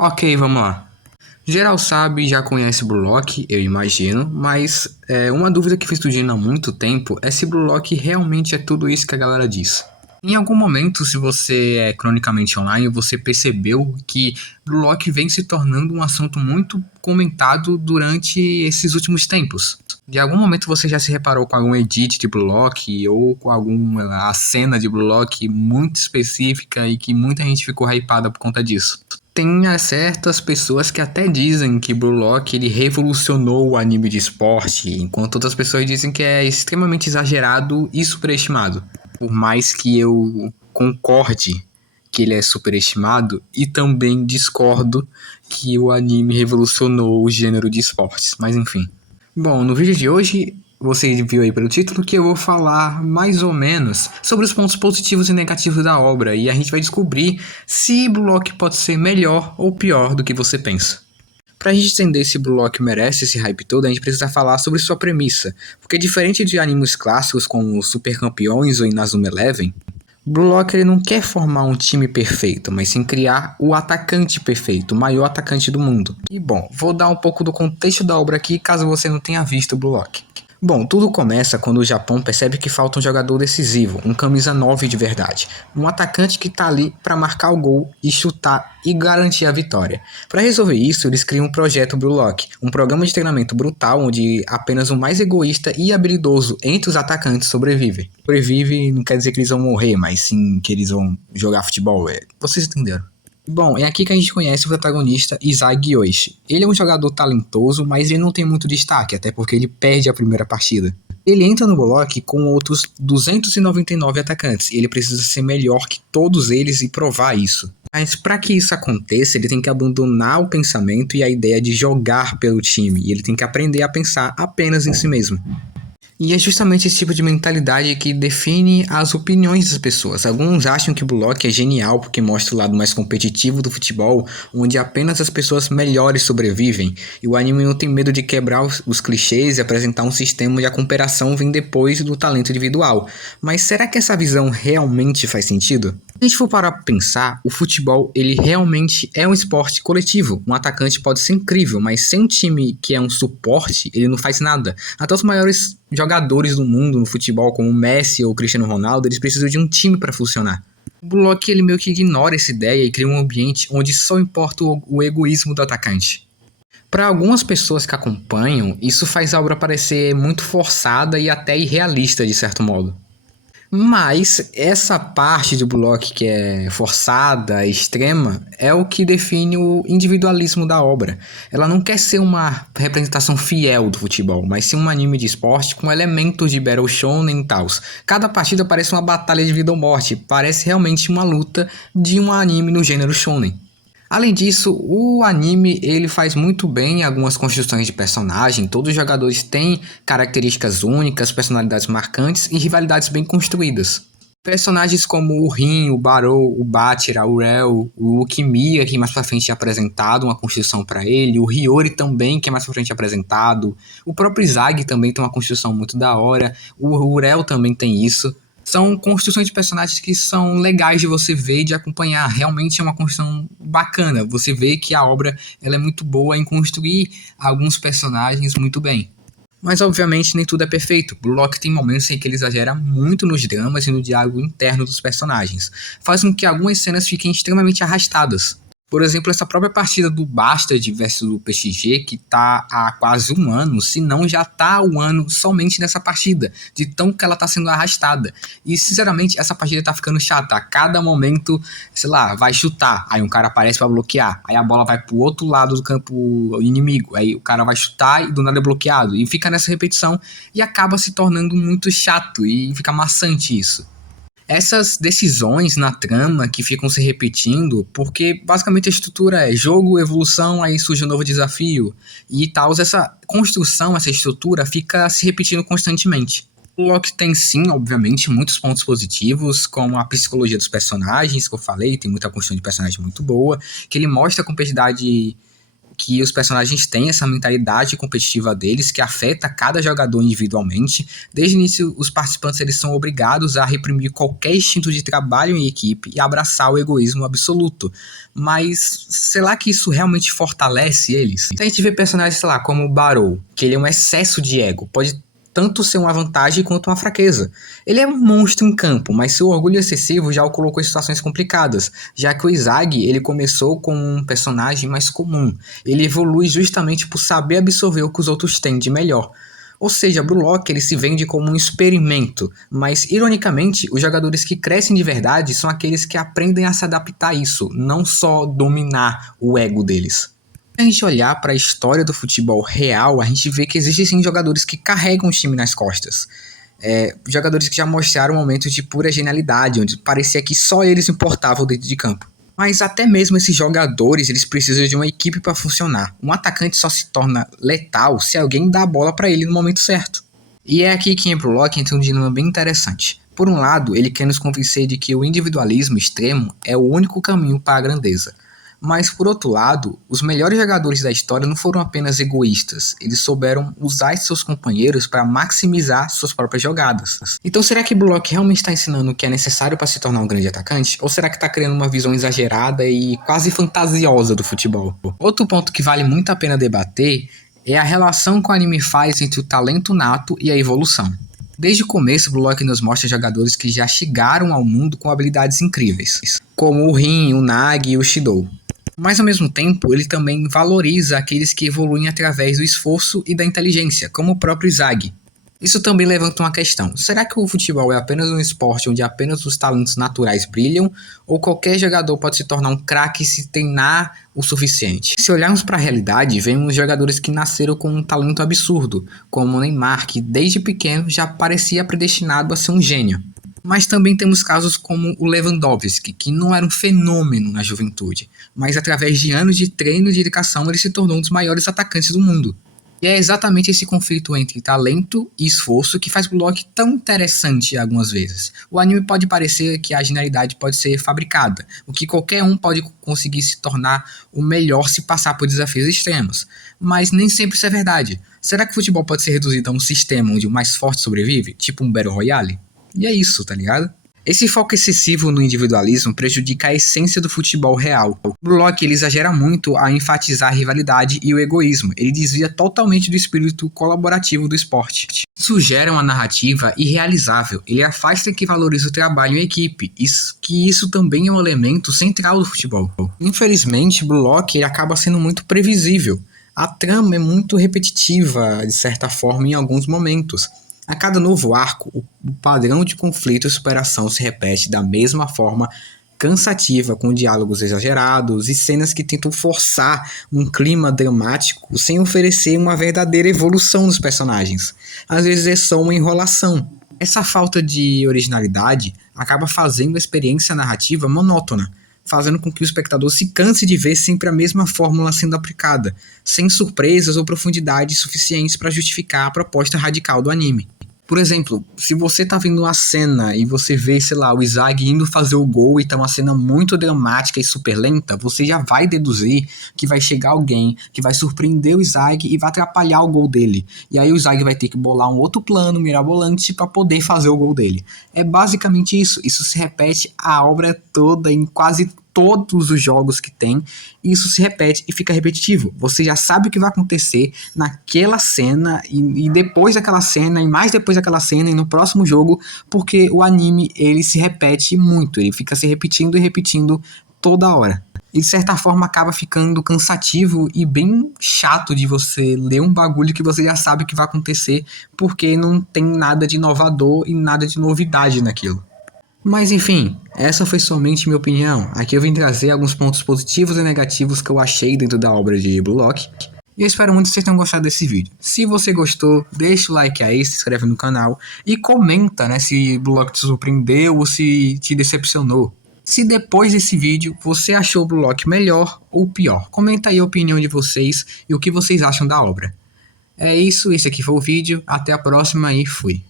Ok, vamos lá. Geral sabe e já conhece Blue Lock, eu imagino, mas uma dúvida que fez surgindo há muito tempo é se Blue Lock realmente é tudo isso que a galera diz. Em algum momento, se você é cronicamente online, você percebeu que Blue Lock vem se tornando um assunto muito comentado durante esses últimos tempos. De algum momento você já se reparou com algum edit de Blue Lock ou com alguma cena de Blue Lock muito específica e que muita gente ficou hypada por conta disso? Tem certas pessoas que até dizem que Blue Lock ele revolucionou o anime de esporte, enquanto outras pessoas dizem que é extremamente exagerado e superestimado. Por mais que eu concorde que ele é superestimado, e também discordo que o anime revolucionou o gênero de esportes, mas enfim. Bom, no vídeo de hoje, você viu aí pelo título que eu vou falar mais ou menos sobre os pontos positivos e negativos da obra, e a gente vai descobrir se Blue Lock pode ser melhor ou pior do que você pensa. Pra gente entender se Blue Lock merece esse hype todo, a gente precisa falar sobre sua premissa, porque diferente de animes clássicos como Super Campeões ou Inazuma Eleven, Blue Lock ele não quer formar um time perfeito, mas sim criar o atacante perfeito, o maior atacante do mundo. E bom, vou dar um pouco do contexto da obra aqui, caso você não tenha visto Blue Lock. Bom, tudo começa quando o Japão percebe que falta um jogador decisivo, um camisa 9 de verdade, um atacante que tá ali para marcar o gol e chutar e garantir a vitória. Para resolver isso, eles criam um projeto Blue Lock, um programa de treinamento brutal onde apenas o mais egoísta e habilidoso entre os atacantes sobrevive. Sobrevive não quer dizer que eles vão morrer, mas sim que eles vão jogar futebol, vocês entenderam. Bom, é aqui que a gente conhece o protagonista Isagi Yoshi. Ele é um jogador talentoso, mas ele não tem muito destaque, até porque ele perde a primeira partida. Ele entra no bloco com outros 299 atacantes, e ele precisa ser melhor que todos eles e provar isso. Mas para que isso aconteça, ele tem que abandonar o pensamento e a ideia de jogar pelo time, e ele tem que aprender a pensar apenas em si mesmo. E é justamente esse tipo de mentalidade que define as opiniões das pessoas. Alguns acham que o Blue Lock é genial porque mostra o lado mais competitivo do futebol, onde apenas as pessoas melhores sobrevivem, e o anime não tem medo de quebrar os clichês e apresentar um sistema onde a comparação vem depois do talento individual. Mas será que essa visão realmente faz sentido? Se a gente for parar para pensar, o futebol ele realmente é um esporte coletivo. Um atacante pode ser incrível, mas sem um time que é um suporte, ele não faz nada. Até os maiores jogadores do mundo no futebol, como o Messi ou o Cristiano Ronaldo, eles precisam de um time para funcionar. O Block ele meio que ignora essa ideia e cria um ambiente onde só importa o egoísmo do atacante. Para algumas pessoas que acompanham, isso faz a obra parecer muito forçada e até irrealista de certo modo. Mas essa parte do bloco que é forçada, extrema, é o que define o individualismo da obra. Ela não quer ser uma representação fiel do futebol, mas sim um anime de esporte com elementos de Battle Shonen e tals. Cada partida parece uma batalha de vida ou morte, parece realmente uma luta de um anime no gênero shonen. Além disso, o anime ele faz muito bem algumas construções de personagem, todos os jogadores têm características únicas, personalidades marcantes e rivalidades bem construídas. Personagens como o Rin, o Barou, o Bachira, o Rel, o Ukimiya, que mais pra frente é apresentado, uma construção para ele, o Hiyori também, que é mais pra frente apresentado, o próprio Izagi também tem uma construção muito da hora, o Rel também tem isso. São construções de personagens que são legais de você ver e de acompanhar. Realmente é uma construção bacana. Você vê que a obra ela é muito boa em construir alguns personagens muito bem. Mas obviamente nem tudo é perfeito. Blue Lock tem momentos em que ele exagera muito nos dramas e no diálogo interno dos personagens. Faz com que algumas cenas fiquem extremamente arrastadas. Por exemplo, essa própria partida do Bastard versus o PXG, que tá há quase um ano, se não já tá há um ano somente nessa partida, de tão que ela tá sendo arrastada. E, sinceramente, essa partida tá ficando chata. A cada momento, sei lá, vai chutar, aí um cara aparece pra bloquear, aí a bola vai pro outro lado do campo inimigo, aí o cara vai chutar e do nada é bloqueado. E fica nessa repetição e acaba se tornando muito chato e fica maçante isso. Essas decisões na trama que ficam se repetindo, porque basicamente a estrutura é jogo, evolução, aí surge um novo desafio e tal, essa construção, essa estrutura fica se repetindo constantemente. O Loki tem sim, obviamente, muitos pontos positivos, como a psicologia dos personagens, que eu falei, tem muita construção de personagem muito boa, que ele mostra a complexidade que os personagens têm essa mentalidade competitiva deles, que afeta cada jogador individualmente. Desde o início, os participantes eles são obrigados a reprimir qualquer instinto de trabalho em equipe e abraçar o egoísmo absoluto. Mas será que isso realmente fortalece eles? Então a gente vê personagens, sei lá, como o Barou, que ele é um excesso de ego, pode tanto ser uma vantagem quanto uma fraqueza. Ele é um monstro em campo, mas seu orgulho excessivo já o colocou em situações complicadas, já que o Izagi ele começou como um personagem mais comum. Ele evolui justamente por saber absorver o que os outros têm de melhor. Ou seja, Brulok ele se vende como um experimento, mas ironicamente, os jogadores que crescem de verdade são aqueles que aprendem a se adaptar a isso, não só dominar o ego deles. Se a gente olhar para a história do futebol real, a gente vê que existem sim jogadores que carregam o time nas costas. Jogadores que já mostraram momentos de pura genialidade, onde parecia que só eles importavam dentro de campo. Mas até mesmo esses jogadores, eles precisam de uma equipe para funcionar. Um atacante só se torna letal se alguém dá a bola para ele no momento certo. E é aqui que entra o Loki entra um dilema bem interessante. Por um lado, ele quer nos convencer de que o individualismo extremo é o único caminho para a grandeza. Mas, por outro lado, os melhores jogadores da história não foram apenas egoístas, eles souberam usar seus companheiros para maximizar suas próprias jogadas. Então, será que Brulok realmente está ensinando o que é necessário para se tornar um grande atacante? Ou será que está criando uma visão exagerada e quase fantasiosa do futebol? Outro ponto que vale muito a pena debater é a relação que o anime faz entre o talento nato e a evolução. Desde o começo, Brulok nos mostra jogadores que já chegaram ao mundo com habilidades incríveis, como o Rin, o Nagi e o Shidou. Mas ao mesmo tempo, ele também valoriza aqueles que evoluem através do esforço e da inteligência, como o próprio Izagi. Isso também levanta uma questão: será que o futebol é apenas um esporte onde apenas os talentos naturais brilham? Ou qualquer jogador pode se tornar um craque se treinar o suficiente? Se olharmos para a realidade, vemos jogadores que nasceram com um talento absurdo, como o Neymar, que desde pequeno já parecia predestinado a ser um gênio. Mas também temos casos como o Lewandowski, que não era um fenômeno na juventude, mas através de anos de treino e dedicação ele se tornou um dos maiores atacantes do mundo. E é exatamente esse conflito entre talento e esforço que faz o Brulok tão interessante algumas vezes. O anime pode parecer que a genialidade pode ser fabricada, o que qualquer um pode conseguir se tornar o melhor se passar por desafios extremos, mas nem sempre isso é verdade. Será que o futebol pode ser reduzido a um sistema onde o mais forte sobrevive, tipo um Battle Royale? E é isso, tá ligado? Esse foco excessivo no individualismo prejudica a essência do futebol real. O Brulok ele exagera muito ao enfatizar a rivalidade e o egoísmo. Ele desvia totalmente do espírito colaborativo do esporte. Isso gera uma narrativa irrealizável. Ele afasta quem valoriza o trabalho em equipe. Isso também é um elemento central do futebol. Infelizmente, Brulok ele acaba sendo muito previsível. A trama é muito repetitiva, de certa forma, em alguns momentos. A cada novo arco, o padrão de conflito e superação se repete da mesma forma cansativa, com diálogos exagerados e cenas que tentam forçar um clima dramático sem oferecer uma verdadeira evolução dos personagens. Às vezes é só uma enrolação. Essa falta de originalidade acaba fazendo a experiência narrativa monótona, fazendo com que o espectador se canse de ver sempre a mesma fórmula sendo aplicada, sem surpresas ou profundidades suficientes para justificar a proposta radical do anime. Por exemplo, se você tá vendo uma cena e você vê, sei lá, o Izagi indo fazer o gol e tá uma cena muito dramática e super lenta, você já vai deduzir que vai chegar alguém que vai surpreender o Izagi e vai atrapalhar o gol dele. E aí o Izagi vai ter que bolar um outro plano mirabolante para poder fazer o gol dele. É basicamente isso. Isso se repete a obra toda em quase todos os jogos que tem, e isso se repete e fica repetitivo. Você já sabe o que vai acontecer naquela cena e depois daquela cena e mais depois daquela cena e no próximo jogo, porque o anime ele se repete muito, ele fica se repetindo e repetindo toda hora. E de certa forma acaba ficando cansativo e bem chato de você ler um bagulho que você já sabe o que vai acontecer, porque não tem nada de inovador e nada de novidade naquilo. Mas enfim, essa foi somente minha opinião. Aqui eu vim trazer alguns pontos positivos e negativos que eu achei dentro da obra de Brulok. E eu espero muito que vocês tenham gostado desse vídeo. Se você gostou, deixa o like aí, se inscreve no canal e comenta, né, se Brulok te surpreendeu ou se te decepcionou. Se depois desse vídeo você achou Brulok melhor ou pior. Comenta aí a opinião de vocês e o que vocês acham da obra. É isso, esse aqui foi o vídeo. Até a próxima e fui.